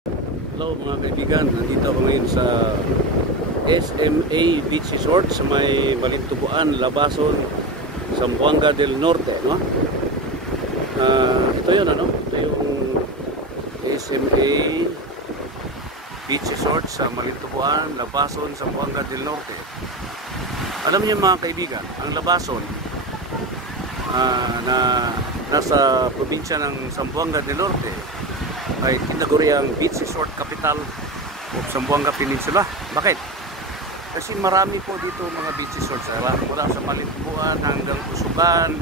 Hello mga kaibigan, nandito ako ngayon sa SMA Beach Resort sa may Malintubuan, Labason, Zamboanga del Norte, no? Ito 'yon, ano? Ito yung SMA Beach Resort sa Malintubuan, Labason, Zamboanga del Norte. Alam niyo mga kaibigan, ang Labason na nasa probinsya ng Zamboanga del Norte ay tinaguriang beach resort capital of Zamboanga Peninsula. Bakit? Kasi marami po dito mga beach resorts. Mula sa Malintubuan hanggang Usugan,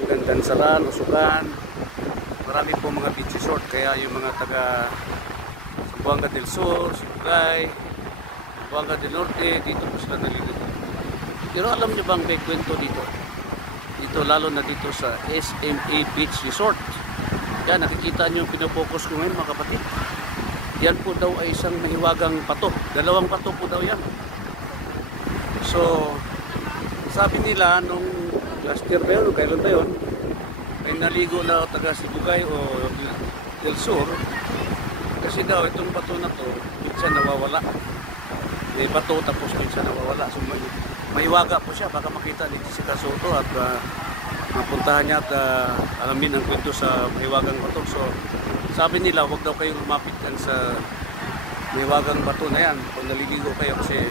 hanggang Dansalan, Usugan. Marami po mga beach resort. Kaya yung mga taga Zamboanga del Sur, Sibugay, Zamboanga del Norte, dito po sila naliligo. Pero alam nyo bang may kwento dito? Dito, lalo na dito sa SMA Beach Resort. Yan, nakikita nyo yung pinopokus ko ngayon mga kapatid. Yan po daw ay isang mahiwagang pato. Dalawang pato po daw yan. So, sabi nila nung last year ba yun, kailan ba yun, ay naligo na taga Sibugay o del Sur. Kasi daw itong pato na to, minsan nawawala. May pato tapos minsan nawawala. So, mahiwaga po siya. Baka makita ni Jessica Soto at mapuntahan niya at alamin ang kwento sa mahiwagang bato. So, sabi nila, huwag daw kayong lumapit kan sa mahiwagang bato na yan kung naliligo kayo kasi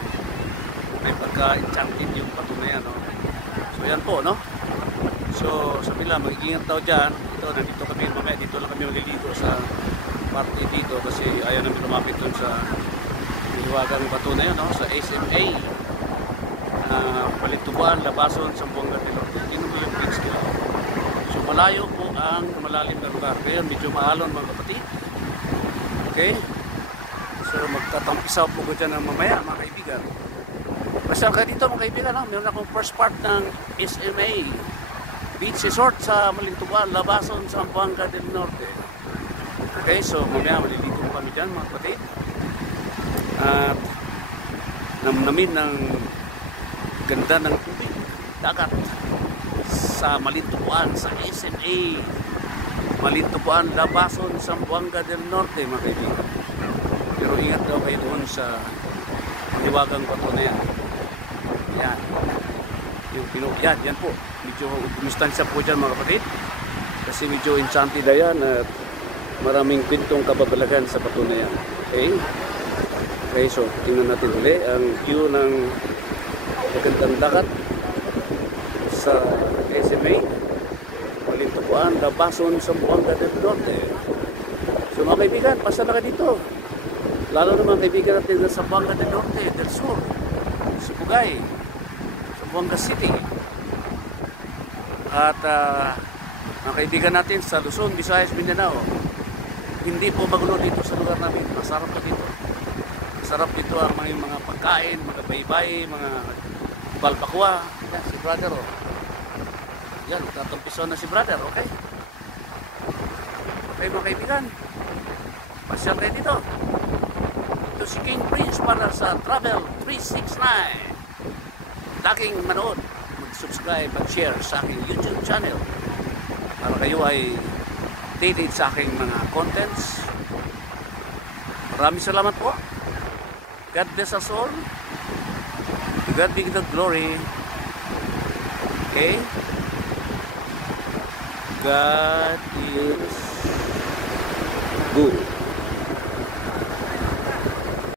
may pagka-enchanted yung bato na yan, no? So, yan po, no? So, sabi nila, mag-iingat daw dyan. Ito, nandito kami, mamaya dito lang kami maliligo sa party dito kasi ayaw namin lumapit dun sa mahiwagang bato na yan, no? Sa SMA Malintubuan, Labason, Zamboanga del Norte. Yun po yung beach nila. So malayo po ang malalim na lugar. Kaya medyo mahalon mga kapatid. Okay? So magtatampisaw po ko dyan ng mamaya mga kaibigan. Basta ka dito mga kaibigan, no? Meron akong first part ng SMA Beach Resort sa Malintubuan, Labason, Zamboanga del Norte. Okay? So mamaya maliligo kami dyan mga kapatid. At namnamin ng ganda ng tubig, dagat sa Malintubuan, sa SMA Malintubuan, Labason, Zamboanga del Norte mga kaibigan. Pero ingat daw kayo doon sa mahiwagang bato na yan. Yan. Yan po. Medyo gumistansya po dyan mga kapatid. Kasi medyo enchanted na yan at maraming kwentong kababalagan sa bato na yan. Okay? Okay, so tingnan natin ulit ang view ng magandang dagat sa SMA Malintubuan, Labason, Zamboanga del Norte. So mga kaibigan, pasa na ka dito. Lalo na mga kaibigan natin sa Zamboanga del Norte, del Sur, Sibugay, Zamboanga City. At mga kaibigan natin sa Luzon, Visayas, Mindanao. Hindi po magulo dito sa lugar namin. Masarap po dito. Masarap dito ang mga pagkain, mga baybay, mga balbakwa. Yan, si brother, oh. Yan, tatampiso na si brother, okay? Okay mga kaibigan, pasyal kayo dito. Ito si King Prince para sa Travel 369. Laging manood, mag-subscribe at share sa aking YouTube channel para kayo ay updated sa aking mga contents. Maraming salamat po. God bless us all. To God be the glory. Okay? God is good.